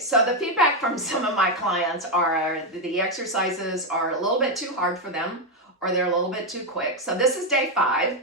so the feedback from some of my clients are the exercises are a little bit too hard for them, or they're a little bit too quick. So this is day 5,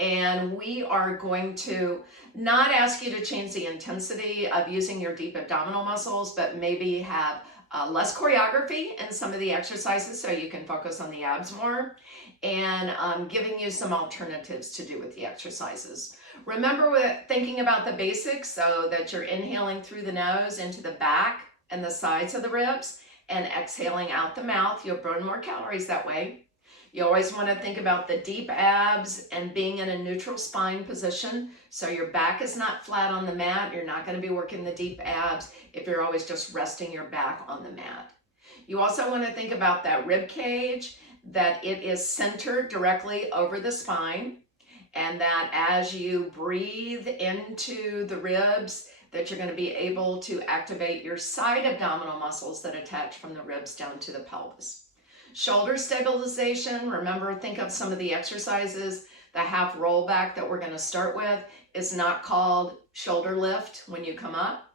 and we are going to not ask you to change the intensity of using your deep abdominal muscles, but maybe have less choreography in some of the exercises so you can focus on the abs more, and giving you some alternatives to do with the exercises. Remember, with thinking about the basics, so that you're inhaling through the nose into the back and the sides of the ribs, and exhaling out the mouth. You'll burn more calories that way. You always want to think about the deep abs and being in a neutral spine position, so your back is not flat on the mat. You're not going to be working the deep abs if you're always just resting your back on the mat. You also want to think about that rib cage, that it is centered directly over the spine, and that as you breathe into the ribs, that you're going to be able to activate your side abdominal muscles that attach from the ribs down to the pelvis. Shoulder stabilization, remember, think of some of the exercises. The half roll back that we're going to start with is not called shoulder lift when you come up.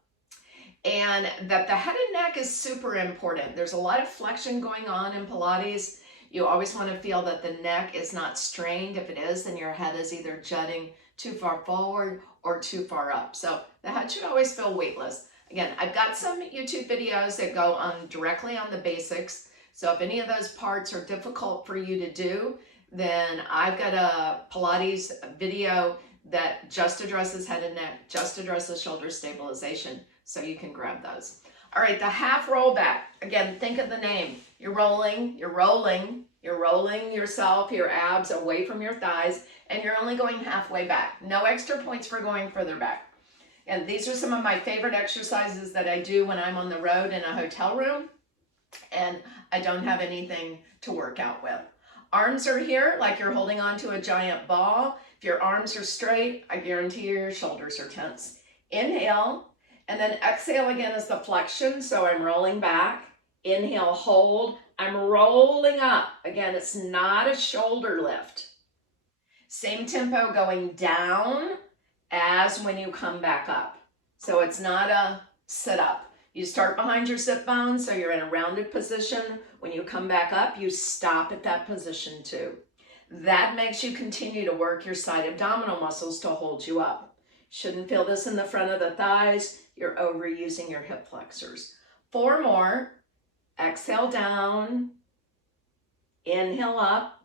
And that the head and neck is super important. There's a lot of flexion going on in Pilates. You always want to feel that the neck is not strained. If it is, then your head is either jutting too far forward or too far up. So the head should always feel weightless. Again, I've got some YouTube videos that go on directly on the basics. So if any of those parts are difficult for you to do, then I've got a Pilates video that just addresses head and neck, just addresses shoulder stabilization, so you can grab those. All right, the half roll back. Again, think of the name. You're rolling yourself, your abs away from your thighs, and you're only going halfway back. No extra points for going further back. And these are some of my favorite exercises that I do when I'm on the road in a hotel room and I don't have anything to work out with. Arms are here like you're holding on to a giant ball. If your arms are straight, I guarantee your shoulders are tense. Inhale, and then exhale again as the flexion. So I'm rolling back. Inhale, hold. I'm rolling up. Again, it's not a shoulder lift. Same tempo going down as when you come back up. So it's not a sit up. You start behind your sit bones, so you're in a rounded position. When you come back up, you stop at that position too. That makes you continue to work your side abdominal muscles to hold you up. Shouldn't feel this in the front of the thighs. You're overusing your hip flexors. 4 more. Exhale down. Inhale up.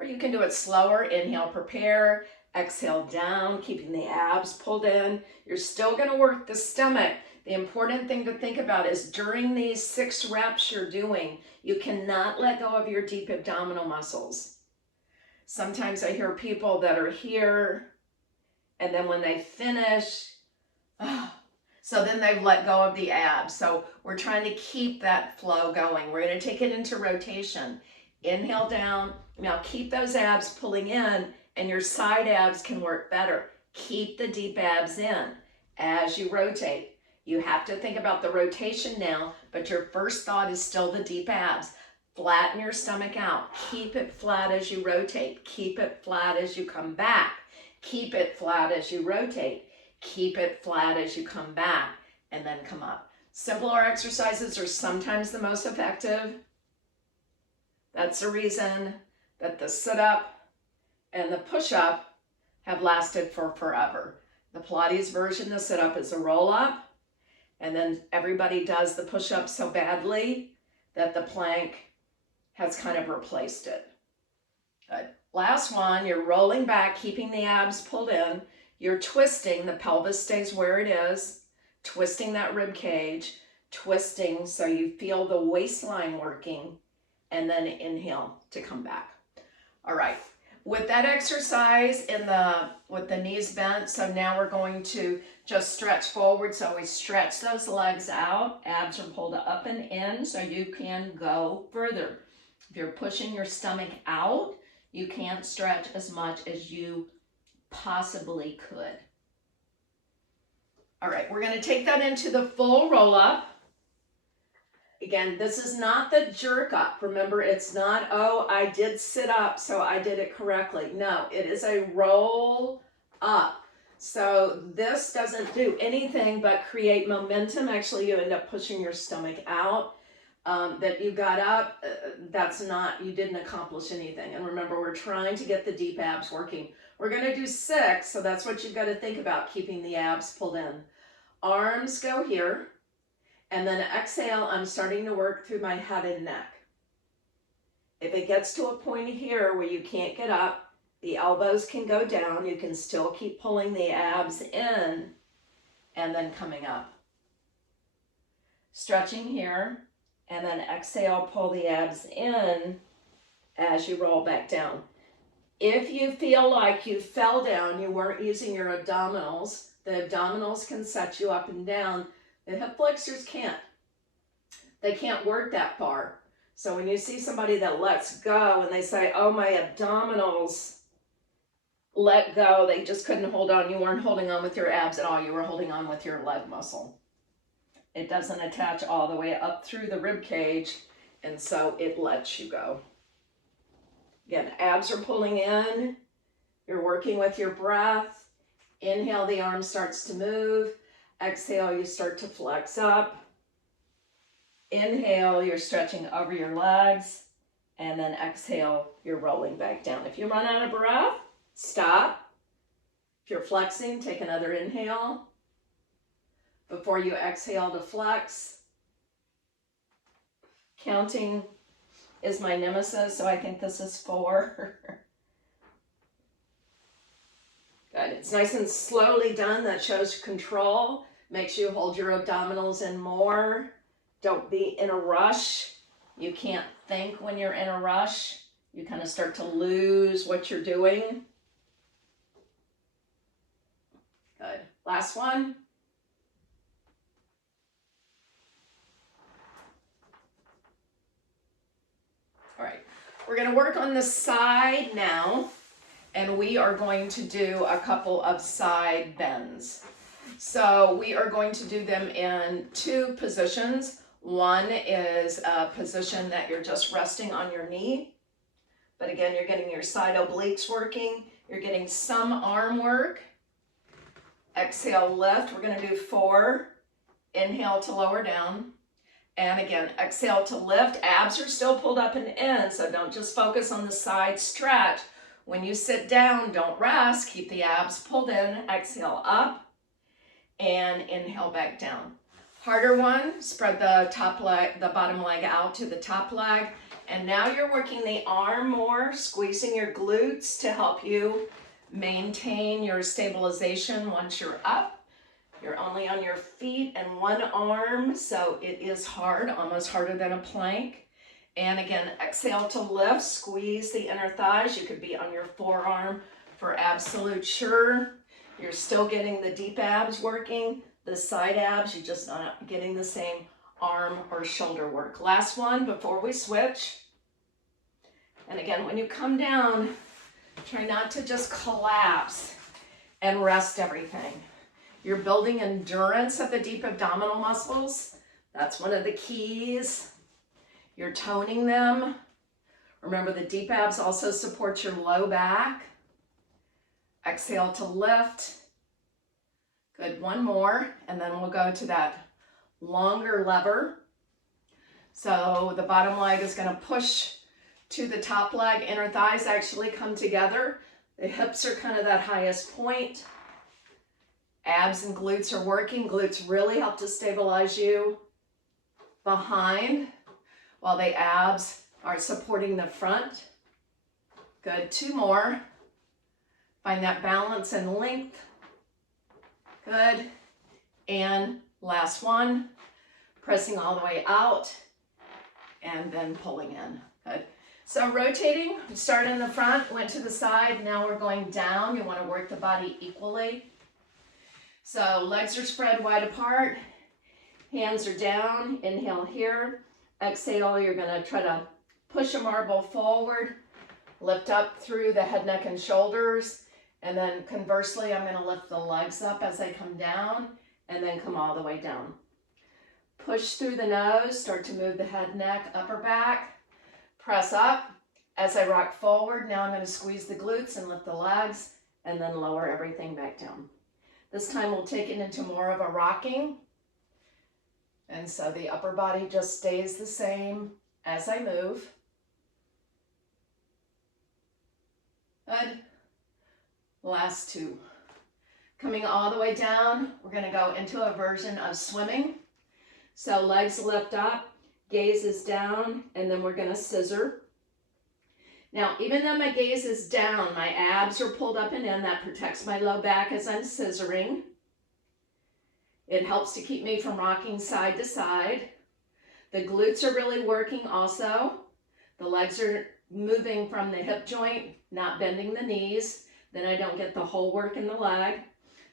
Or you can do it slower. Inhale, prepare. Exhale down, keeping the abs pulled in. You're still going to work the stomach. The important thing to think about is during these 6 reps you're doing, you cannot let go of your deep abdominal muscles. Sometimes I hear people that are here, and then when they finish, so then they've let go of the abs. So we're trying to keep that flow going. We're going to take it into rotation. Inhale down. Now keep those abs pulling in, and your side abs can work better. Keep the deep abs in as you rotate. You have to think about the rotation now, but your first thought is still the deep abs. Flatten your stomach out. Keep it flat as you rotate. Keep it flat as you come back. Keep it flat as you rotate. Keep it flat as you come back, and then come up. Simpler exercises are sometimes the most effective. That's the reason that the sit-up and the push-up have lasted for forever. The Pilates version, the sit-up is a roll-up, and then everybody does the push-up so badly that the plank has kind of replaced it. Good. Last one, you're rolling back, keeping the abs pulled in. You're twisting, the pelvis stays where it is, twisting that rib cage, twisting so you feel the waistline working, and then inhale to come back. All right. With that exercise with the knees bent, so now we're going to just stretch forward. So we stretch those legs out, abs are pulled up and in so you can go further. If you're pushing your stomach out, you can't stretch as much as you possibly could. All right, we're going to take that into the full roll up. Again, this is not the jerk up. Remember, it's not, oh, I did sit up, so I did it correctly. No, it is a roll up. So this doesn't do anything but create momentum. Actually, you end up pushing your stomach out. That you got up, that's not, you didn't accomplish anything. And remember, we're trying to get the deep abs working. We're going to do 6, so that's what you've got to think about, keeping the abs pulled in. Arms go here, and then exhale, I'm starting to work through my head and neck. If it gets to a point here where you can't get up, the elbows can go down. You can still keep pulling the abs in and then coming up. Stretching here, and then exhale, pull the abs in as you roll back down. If you feel like you fell down, you weren't using your abdominals, the abdominals can set you up and down. The hip flexors can't. They can't work that far. So when you see somebody that lets go and they say, oh, my abdominals let go, they just couldn't hold on. You weren't holding on with your abs at all. You were holding on with your leg muscle. It doesn't attach all the way up through the rib cage, and so it lets you go. Again, abs are pulling in. You're working with your breath. Inhale, the arm starts to move. Exhale, you start to flex up. Inhale, you're stretching over your legs. And then exhale, you're rolling back down. If you run out of breath, stop. If you're flexing, take another inhale. Before you exhale to flex. Counting is my nemesis, so I think this is 4. Good. It's nice and slowly done. That shows control. Makes you hold your abdominals in more. Don't be in a rush. You can't think when you're in a rush. You kind of start to lose what you're doing. Good. Last one. All right, we're going to work on the side now, and we are going to do a couple of side bends. So we are going to do them in 2 positions. One is a position that you're just resting on your knee, but again, you're getting your side obliques working. You're getting some arm work. Exhale, lift. We're going to do 4. Inhale to lower down. And again, exhale to lift. Abs are still pulled up and in, so don't just focus on the side stretch. When you sit down, don't rest. Keep the abs pulled in. Exhale up and inhale back down. Harder one, spread the top leg, the bottom leg out to the top leg. And now you're working the arm more, squeezing your glutes to help you maintain your stabilization once you're up. You're only on your feet and one arm, so it is hard, almost harder than a plank. And again, exhale to lift, squeeze the inner thighs. You could be on your forearm for absolute sure. You're still getting the deep abs working, the side abs, you're just not getting the same arm or shoulder work. Last one before we switch. And again, when you come down, try not to just collapse and rest everything. You're building endurance of the deep abdominal muscles. That's one of the keys. You're toning them. Remember, the deep abs also support your low back. Exhale to lift. Good, one more, and then we'll go to that longer lever. So the bottom leg is going to push to the top leg. Inner thighs actually come together. The hips are kind of that highest point. Abs and glutes are working. Glutes really help to stabilize you behind, while the abs are supporting the front. Good, 2 more. Find that balance and length. Good, and last one. Pressing all the way out and then pulling in. Good. So rotating, start in the front, went to the side, now we're going down. You want to work the body equally. So legs are spread wide apart, hands are down, inhale here. Exhale, you're going to try to push a marble forward, lift up through the head, neck, and shoulders. And then conversely, I'm going to lift the legs up as I come down and then come all the way down. Push through the nose, start to move the head, neck, upper back. Press up as I rock forward. Now I'm going to squeeze the glutes and lift the legs and then lower everything back down. This time we'll take it into more of a rocking. And so the upper body just stays the same as I move. Good. Last two. Coming all the way down, we're going to go into a version of swimming. So legs lift up, gaze is down, and then we're going to scissor. Now, even though my gaze is down, my abs are pulled up and in. That protects my low back as I'm scissoring. It helps to keep me from rocking side to side. The glutes are really working also. The legs are moving from the hip joint, not bending the knees. Then I don't get the whole work in the leg.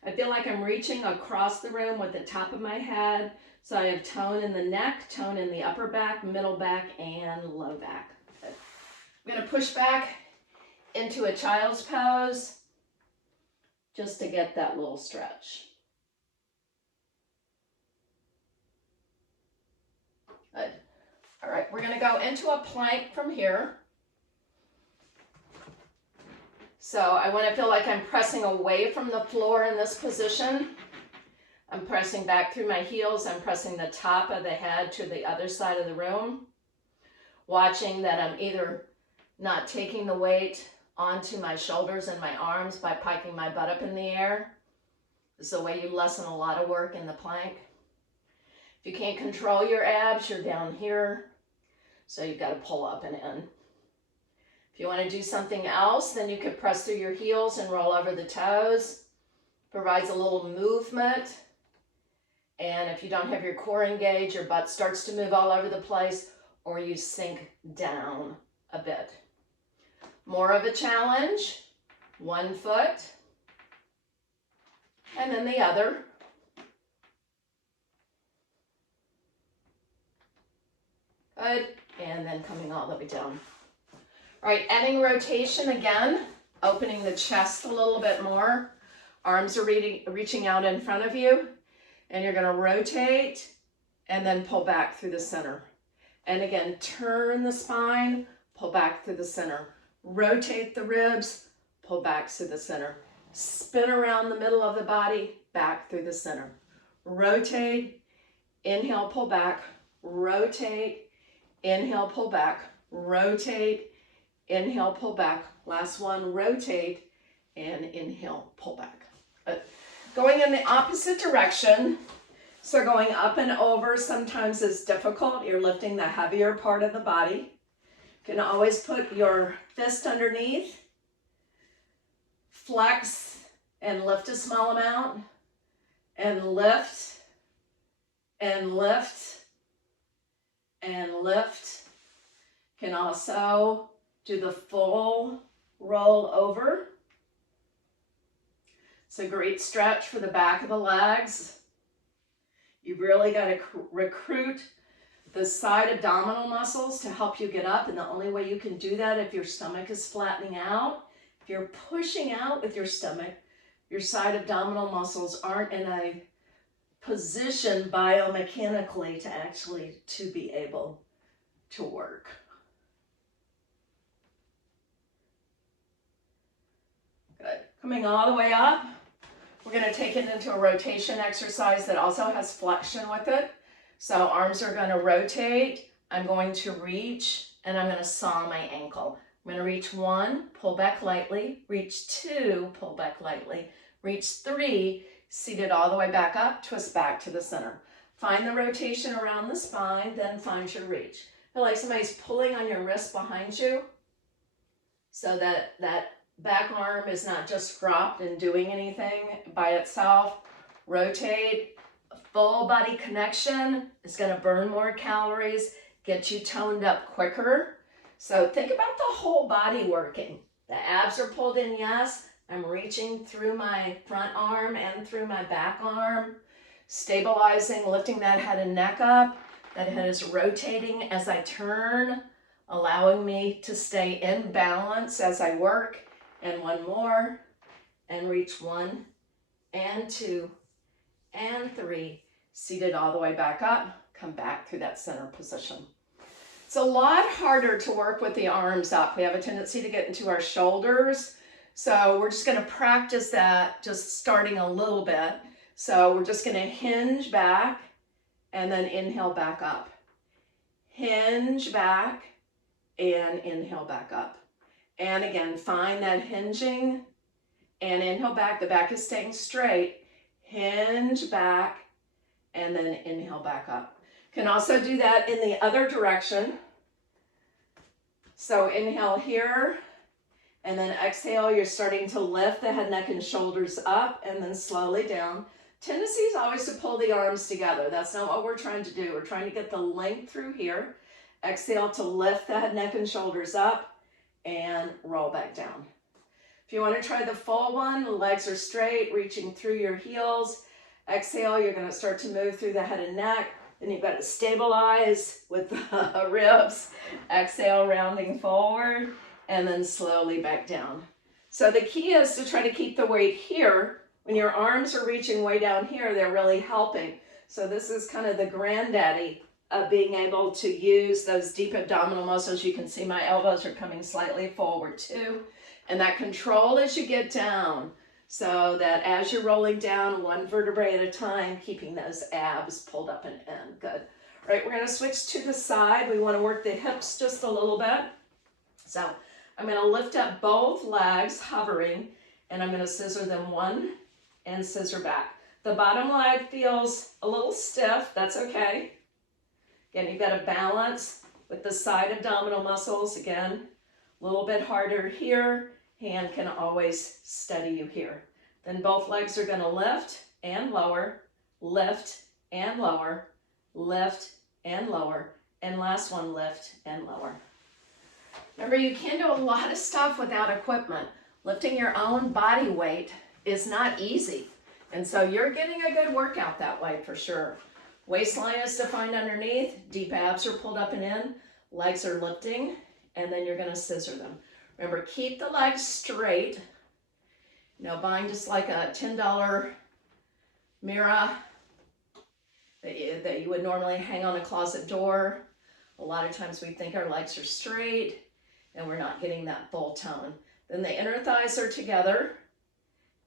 I feel like I'm reaching across the room with the top of my head. So I have tone in the neck, tone in the upper back, middle back, and low back. Good. I'm going to push back into a child's pose just to get that little stretch. Good. All right, we're going to go into a plank from here. So I want to feel like I'm pressing away from the floor in this position. I'm pressing back through my heels. I'm pressing the top of the head to the other side of the room. Watching that I'm either not taking the weight onto my shoulders and my arms by piking my butt up in the air. This is the way you lessen a lot of work in the plank. If you can't control your abs, you're down here. So you've got to pull up and in. If you want to do something else, then you could press through your heels and roll over the toes. Provides a little movement. And if you don't have your core engaged, your butt starts to move all over the place, or you sink down a bit. More of a challenge. One foot. And then the other. Good. And then coming all the way down. All right, adding rotation again, opening the chest a little bit more. Arms are reaching out in front of you, and you're going to rotate and then pull back through the center. And again, turn the spine, pull back through the center. Rotate the ribs, pull back through the center. Spin around the middle of the body, back through the center. Rotate, inhale, pull back, rotate, inhale, pull back, rotate, inhale, pull back. Last one, rotate, and inhale, pull back. Going in the opposite direction, so going up and over sometimes is difficult. You're lifting the heavier part of the body. You can always put your fist underneath, flex, and lift a small amount, and lift, and lift, and lift. Can also do the full roll over. It's a great stretch for the back of the legs. You've really got to recruit the side abdominal muscles to help you get up. And the only way you can do that if your stomach is flattening out. If you're pushing out with your stomach, your side abdominal muscles aren't in a position biomechanically to be able to work. Good. Coming all the way up, we're going to take it into a rotation exercise that also has flexion with it. So arms are going to rotate. I'm going to reach, and I'm going to saw my ankle. I'm going to reach 1, pull back lightly. Reach 2, pull back lightly. Reach 3, seated all the way back up, twist back to the center. Find the rotation around the spine, then find your reach. Feel like somebody's pulling on your wrist behind you so that back arm is not just dropped and doing anything by itself. Rotate. Full body connection is going to burn more calories, get you toned up quicker. So think about the whole body working. The abs are pulled in, yes. I'm reaching through my front arm and through my back arm, stabilizing, lifting that head and neck up. That head is rotating as I turn, allowing me to stay in balance as I work. And one more, and reach 1 and 2 and 3, seated all the way back up, come back through that center position. It's a lot harder to work with the arms up. We have a tendency to get into our shoulders. So we're just going to practice that, just starting a little bit. So we're just going to hinge back and then inhale back up. Hinge back and inhale back up. And again, find that hinging and inhale back. The back is staying straight. Hinge back and then inhale back up. Can also do that in the other direction. So inhale here. And then exhale, you're starting to lift the head, neck, and shoulders up and then slowly down. Tendency is always to pull the arms together. That's not what we're trying to do. We're trying to get the length through here. Exhale to lift the head, neck, and shoulders up and roll back down. If you want to try the full one, the legs are straight, reaching through your heels. Exhale, you're going to start to move through the head and neck. Then you've got to stabilize with the ribs. Exhale, rounding forward. And then slowly back down. So the key is to try to keep the weight here. When your arms are reaching way down here, they're really helping. So this is kind of the granddaddy of being able to use those deep abdominal muscles. You can see my elbows are coming slightly forward too. And that control as you get down. So that as you're rolling down, one vertebrae at a time, keeping those abs pulled up and in. Good. All right, we're going to switch to the side. We want to work the hips just a little bit. So I'm going to lift up both legs, hovering, and I'm going to scissor them one and scissor back. The bottom leg feels a little stiff. That's okay. Again, you've got to balance with the side abdominal muscles. Again, a little bit harder here. Hand can always steady you here. Then both legs are going to lift and lower, lift and lower, lift and lower, and last one, lift and lower. Remember, you can do a lot of stuff without equipment. Lifting your own body weight is not easy. And so you're getting a good workout that way for sure. Waistline is defined underneath. Deep abs are pulled up and in. Legs are lifting. And then you're going to scissor them. Remember, keep the legs straight. You know, buying just like a $10 mirror that you would normally hang on a closet door. A lot of times we think our legs are straight and we're not getting that full tone. Then the inner thighs are together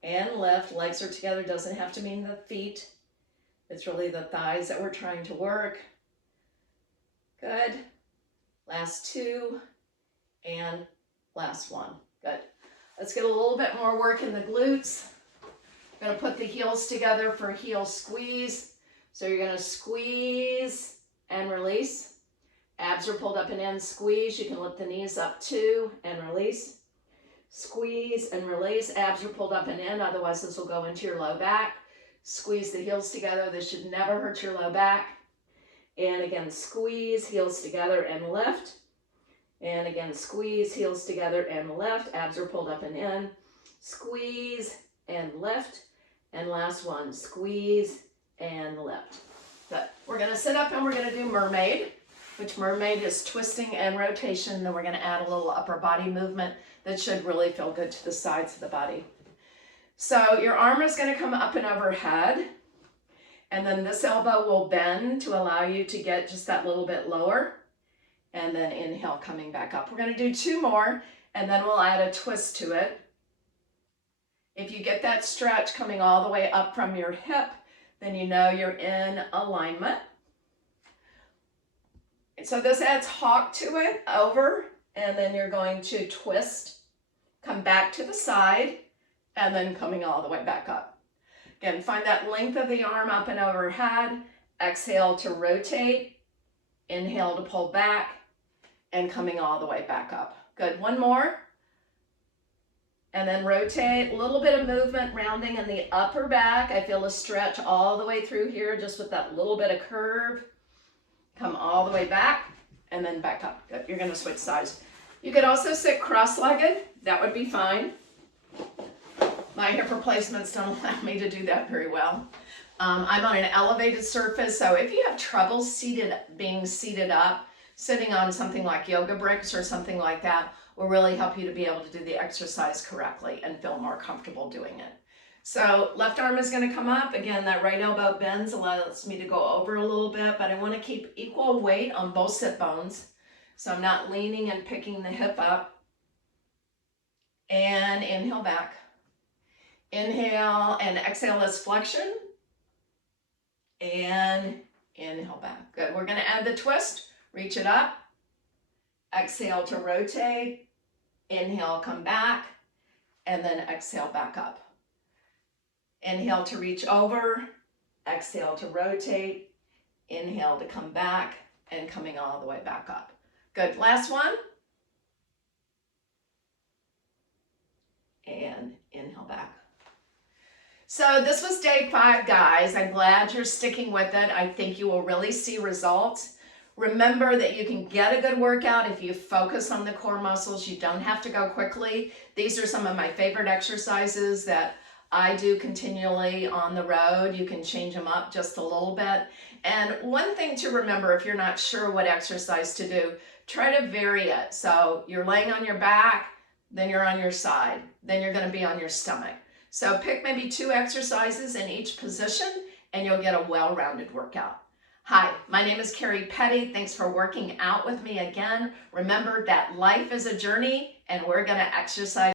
and lift. Legs are together doesn't have to mean the feet. It's really the thighs that we're trying to work. Good. Last two and last one. Good. Let's get a little bit more work in the glutes. I'm going to put the heels together for heel squeeze. So you're going to squeeze and release. Abs are pulled up and in, squeeze. You can lift the knees up too and release. Squeeze and release. Abs are pulled up and in, otherwise this will go into your low back. Squeeze the heels together. This should never hurt your low back. And again, squeeze, heels together and lift. And again, squeeze, heels together and lift. Abs are pulled up and in. Squeeze and lift. And last one, squeeze and lift. Good. We're going to sit up and we're going to do mermaid, which mermaid is twisting and rotation. Then we're going to add a little upper body movement that should really feel good to the sides of the body. So your arm is going to come up and overhead. And then this elbow will bend to allow you to get just that little bit lower. And then inhale, coming back up. We're going to do two more, and then we'll add a twist to it. If you get that stretch coming all the way up from your hip, then you know you're in alignment. So this adds hawk to it, over, and then you're going to twist, come back to the side, and then coming all the way back up. Again, find that length of the arm up and overhead. Exhale to rotate. Inhale to pull back, and coming all the way back up. Good, one more. And then rotate, a little bit of movement, rounding in the upper back. I feel a stretch all the way through here, just with that little bit of curve. Come all the way back, and then back up. Good, you're gonna switch sides. You could also sit cross-legged, that would be fine. My hip replacements don't allow me to do that very well. I'm on an elevated surface, so if you have trouble being seated up, sitting on something like yoga bricks or something like that will really help you to be able to do the exercise correctly and feel more comfortable doing it. So left arm is going to come up. Again, that right elbow bends, allows me to go over a little bit, but I want to keep equal weight on both sit bones. So I'm not leaning and picking the hip up. and inhale back. Inhale and exhale as flexion, and inhale back. Good. We're going to add the twist. Reach it up. Exhale to rotate. Inhale, come back, and then exhale back up. Inhale to reach over. Exhale to rotate. Inhale to come back, and coming all the way back up. Good. Last one. And inhale back. So this was day 5, guys. I'm glad you're sticking with it. I think you will really see results. Remember that you can get a good workout if you focus on the core muscles. You don't have to go quickly. These are some of my favorite exercises that I do continually on the road. You can change them up just a little bit. And one thing to remember, if you're not sure what exercise to do, try to vary it. So you're laying on your back, then you're on your side, then you're going to be on your stomach. So pick maybe 2 exercises in each position and you'll get a well-rounded workout. Hi, my name is Kerry Petty. Thanks for working out with me again. Remember that life is a journey and we're going to exercise